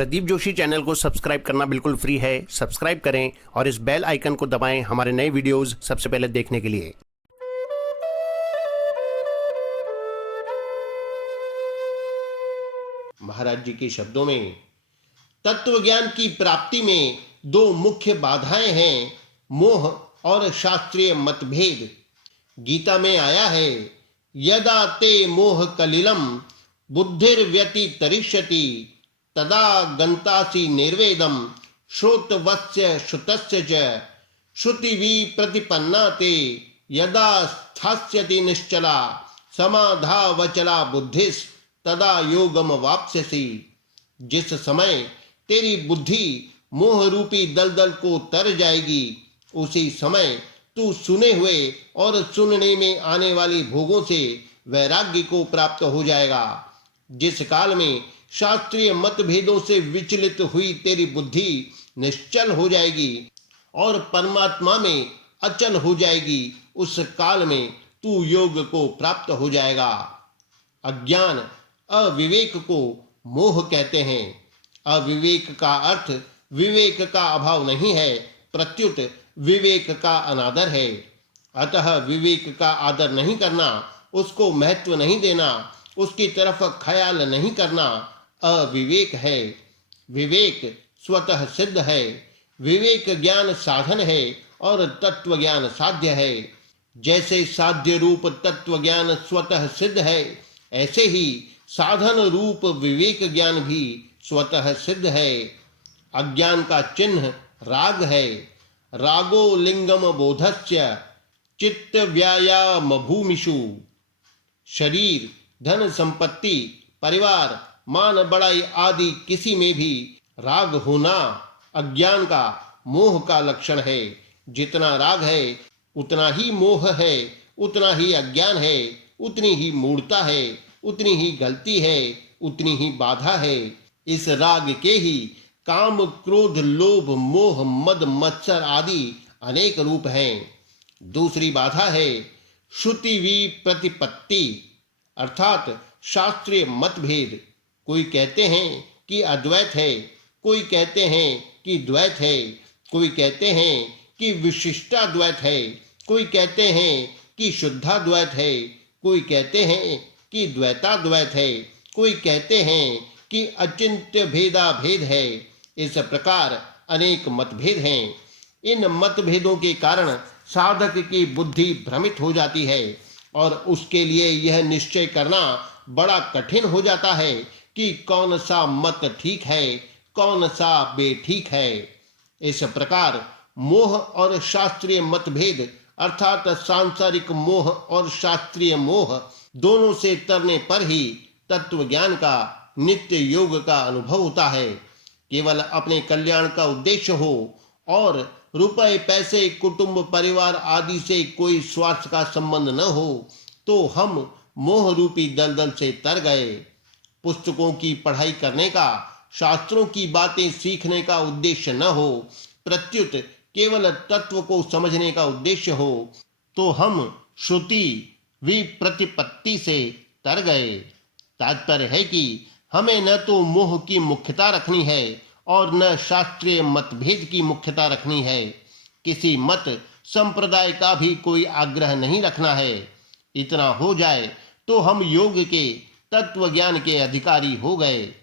Pradeep Joshi channel को subscribe करना बिल्कुल फ्री है। सब्सक्राइब करें और इस बेल आइकन को दबाएं हमारे नए वीडियोस सबसे पहले देखने के लिए। महाराज जी के शब्दों में तत्व ज्ञान की प्राप्ति में दो मुख्य बाधाएं हैं, मोह और शास्त्रीय मतभेद। गीता में आया है, यदा ते मोह कलिलम बुद्धिर्व्यतितरिष्यति तदा गंतासि निर्वेदम श्रोतवस्य श्रुतस्य च श्रुतिवि प्रतिपन्ना ते यदा स्थास्यति निश्चला समाधावचला बुद्धिस् तदा योगम वाप्स्यसि। जिस समय तेरी बुद्धि मोह रूपी दलदल को तर जाएगी, उसी समय तू सुने हुए और सुनने में आने वाली भोगों से वैराग्य को प्राप्त हो जाएगा। जिस काल में शास्त्रीय मतभेदों से विचलित हुई तेरी बुद्धि निश्चल हो जाएगी और परमात्मा में अचल हो जाएगी, उस काल में तू योग को प्राप्त हो जाएगा। अज्ञान अविवेक को मोह कहते हैं। अविवेक का अर्थ विवेक का अभाव नहीं है, प्रत्युत विवेक का अनादर है। अतः विवेक का आदर नहीं करना, उसको महत्व नहीं देना, उसकी तरफ ख्याल नहीं करना अविवेक है। विवेक स्वतः सिद्ध है। विवेक ज्ञान साधन है और तत्व ज्ञान साध्य है। जैसे साध्य रूप तत्व ज्ञान स्वतः सिद्ध है, ऐसे ही साधन रूप विवेक ज्ञान भी स्वतः सिद्ध है। अज्ञान का चिन्ह राग है। रागो लिंगम बोधस्य चित्त व्यायाम भूमिषु। शरीर, धन संपत्ति, परिवार, मान बढ़ाई आदि किसी में भी राग होना अज्ञान का, मोह का लक्षण है। जितना राग है उतना ही मोह है, उतना ही अज्ञान है, उतनी ही मूढ़ता है, उतनी ही गलती है, उतनी ही बाधा है। इस राग के ही काम, क्रोध, लोभ, मोह, मद, मत्सर आदि अनेक रूप हैं। दूसरी बाधा है श्रुति वि प्रतिपत्ति, अर्थात शास्त्रीय मतभेद। कोई कहते हैं कि अद्वैत है, कोई कहते हैं कि द्वैत है, कोई कहते हैं कि विशिष्टाद्वैत है, कोई कहते हैं कि शुद्धाद्वैत है, कोई कहते हैं कि द्वैताद्वैत है, कोई कहते हैं कि अचिंत्य भेदा भेद है। इस प्रकार अनेक मतभेद हैं। इन मतभेदों के कारण साधक की बुद्धि भ्रमित हो जाती है और उसके लिए यह निश्चय करना बड़ा कठिन हो जाता है कि कौन सा मत ठीक है, कौन सा बेठीक है। इस प्रकार मोह और शास्त्रीय मतभेद अर्थात सांसारिक मोह और शास्त्रीय मोह दोनों से तरने पर ही तत्व ज्ञान का, नित्य योग का अनुभव होता है। केवल अपने कल्याण का उद्देश्य हो और रुपए, पैसे, कुटुंब, परिवार आदि से कोई स्वार्थ का संबंध न हो, तो हम मोह रूपी दलदल से तर गए। पुस्तकों की पढ़ाई करने का, शास्त्रों की बातें सीखने का उद्देश्य न हो, प्रत्युत केवल तत्व को समझने का उद्देश्य हो, तो हम श्रुति विप्रतिपत्ति से तर गए। तात्पर्य है कि हमें न तो मोह की मुख्यता रखनी है और न शास्त्रीय मतभेद की मुख्यता रखनी है। किसी मत संप्रदाय का भी कोई आग्रह नहीं रखना है। इतना हो जाए तो हम योग के, तत्व ज्ञान के अधिकारी हो गए।